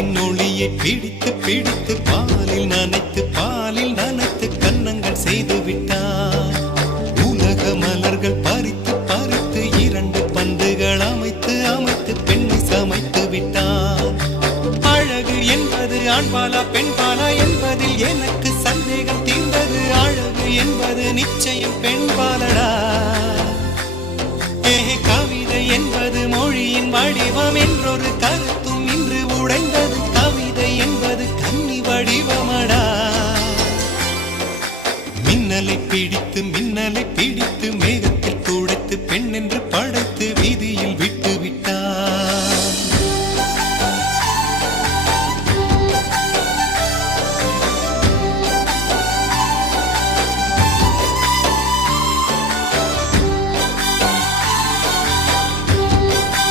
நிலவின் ஒளியை பிடித்து பிடித்து பாலில் நனைத்து கன்னங்கள் செய்து விட்டார். உலக மலர்கள் பறித்து பறித்து 2 பந்துகள் அமைத்து அமைத்து பெண்ணை சமைத்து விட்டார். அழகு என்பது ஆண்பாலா பெண்பாலா என்பதில் எனக்கு சந்தேகம் தீர்ந்தது. அழகு என்பது நிச்சயம் பெண்பாலடா. கவிதை என்பது மொழியின் வடிவம்.